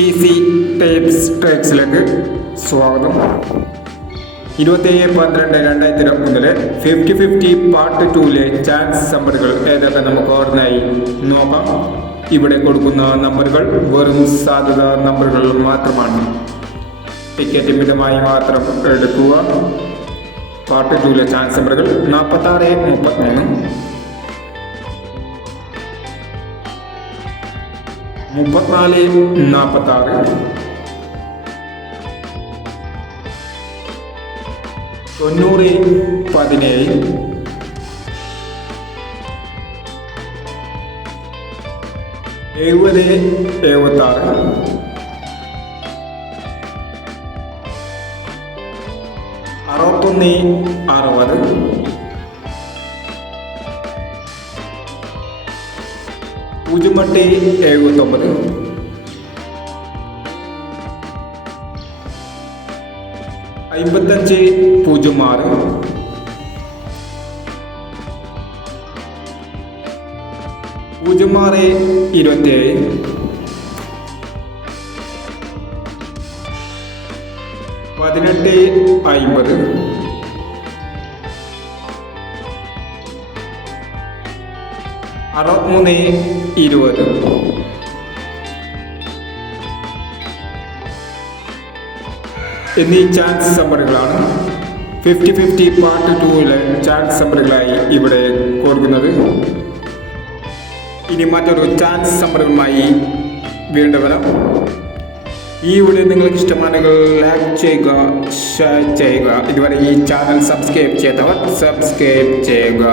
Easy ട്രിക്സിലേക്ക് സ്വാഗതം. 27/12/2021 50-50 part 2 chance നമ്പറുകൾ ഏതൊക്കെ നമുക്ക് ഓർമ്മയായി നോക്കാം. ഇവിടെ കൊടുക്കുന്ന നമ്പറുകൾ വെറും സാധ്യത നമ്പറുകൾ മാത്രമാണ്. ടിക്കറ്റ് മിതമായി മാത്രം എടുക്കുക. പാർട്ട് 2 ചാൻസ് നമ്പറുകൾ 46, 33, 34, 46, 90, 17, 70, 76, 61, 60, 08, 79, 55, 06, 06, 27, 18, 50, 63, 20. എന്നീ ചാൻസ് നമ്പറുകളാണ് 50-50 പാർട്ട് 2 ചാൻസ് നമ്പറുകളായി ഇവിടെ കൊടുക്കുന്നത്. ഇനി മറ്റൊരു ചാൻസ് നമ്പറുകളുമായി വീണ്ടും വരാം. ഈ വീഡിയോ നിങ്ങൾക്ക് ഇഷ്ടമാണെങ്കിൽ ലൈക്ക് ചെയ്യുക, ഷെയർ ചെയ്യുക. ഇതുവരെ ഈ ചാനൽ സബ്സ്ക്രൈബ് ചെയ്തവർ സബ്സ്ക്രൈബ് ചെയ്യുക.